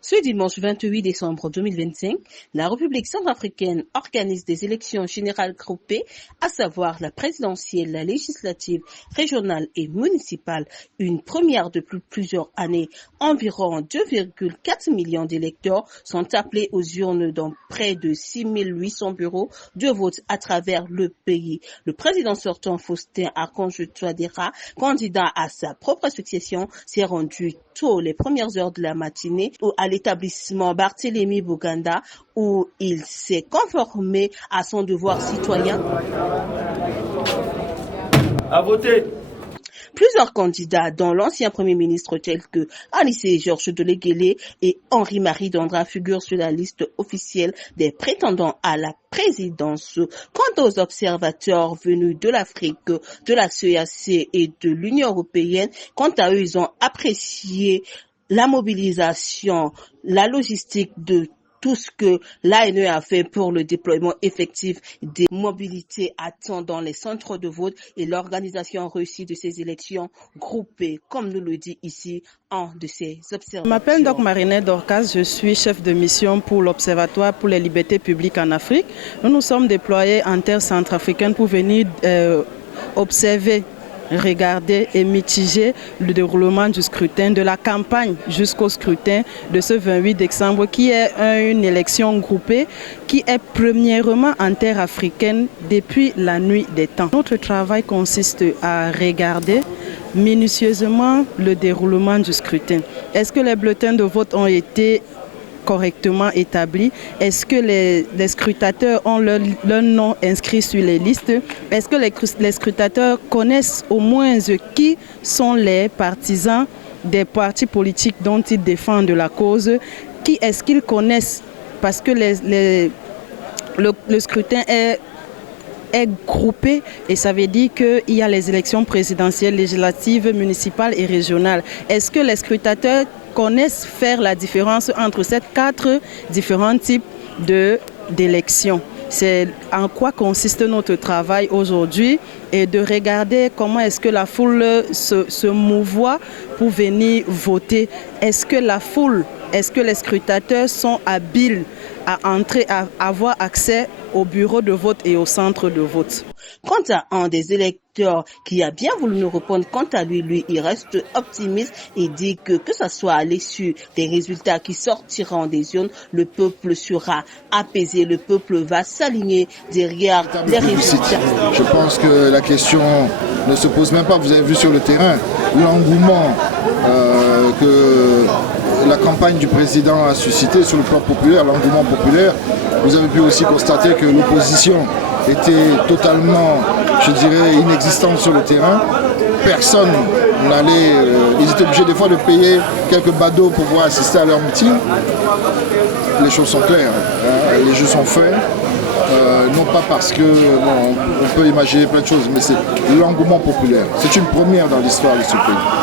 Ce dimanche 28 décembre 2025, la République centrafricaine organise des élections générales groupées, à savoir la présidentielle, la législative, régionale et municipale, une première depuis plusieurs années. Environ 2,4 millions d'électeurs sont appelés aux urnes dans près de 6 800 bureaux de vote à travers le pays. Le président sortant Faustin Archange Touadéra, candidat à sa propre succession, s'est rendu tôt les premières heures de la matinée à l'établissement Barthélemy Buganda où il s'est conformé à son devoir citoyen. À voter. Plusieurs candidats, dont l'ancien Premier ministre tels que Anissé Georges Deleguélé et Henri-Marie Dandra, figurent sur la liste officielle des prétendants à la présidence. Quant aux observateurs venus de l'Afrique, de la CEEAC et de l'Union européenne, quant à eux, ils ont apprécié la mobilisation, la logistique de tout ce que l'ANE a fait pour le déploiement effectif des mobilités à temps dans les centres de vote et l'organisation réussie de ces élections groupées, comme nous le dit ici un de ces observateurs. Je m'appelle donc Marinette Dorcas, je suis chef de mission pour l'Observatoire pour les libertés publiques en Afrique. Nous nous sommes déployés en terre centrafricaine pour venir observer, regarder et mitiger le déroulement du scrutin, de la campagne jusqu'au scrutin de ce 28 décembre qui est une élection groupée qui est premièrement en terre africaine depuis la nuit des temps. Notre travail consiste à regarder minutieusement le déroulement du scrutin. Est-ce que les bulletins de vote ont été correctement établis? Est-ce que les scrutateurs ont leur nom inscrit sur les listes? Est-ce que les scrutateurs connaissent au moins qui sont les partisans des partis politiques dont ils défendent la cause? Qui est-ce qu'ils connaissent? Parce que le scrutin est groupé et ça veut dire qu'il y a les élections présidentielles, législatives, municipales et régionales. Est-ce que les scrutateurs connaissent faire la différence entre ces quatre différents types d'élections? C'est en quoi consiste notre travail aujourd'hui et de regarder comment est-ce que la foule se mouvoie pour venir voter. Est-ce que la foule, est-ce que les scrutateurs sont habiles à entrer, à avoir accès au bureau de vote et au centre de vote? Quant à un des électeurs qui a bien voulu nous répondre, quant à lui, il reste optimiste et dit que ce soit à l'issue des résultats qui sortiront des urnes, le peuple sera apaisé, le peuple va s'aligner derrière les résultats. Je pense que la question ne se pose même pas. Vous avez vu sur le terrain l'engouement que la campagne du président a suscité sur le plan populaire, l'engouement populaire. Vous avez pu aussi constater que l'opposition était totalement, je dirais, inexistante sur le terrain. Personne n'allait... ils étaient obligés des fois de payer quelques badauds pour pouvoir assister à leur meeting. Les choses sont claires, hein, les jeux sont faits. Non pas parce que on peut imaginer plein de choses, mais c'est l'engouement populaire. C'est une première dans l'histoire de ce pays.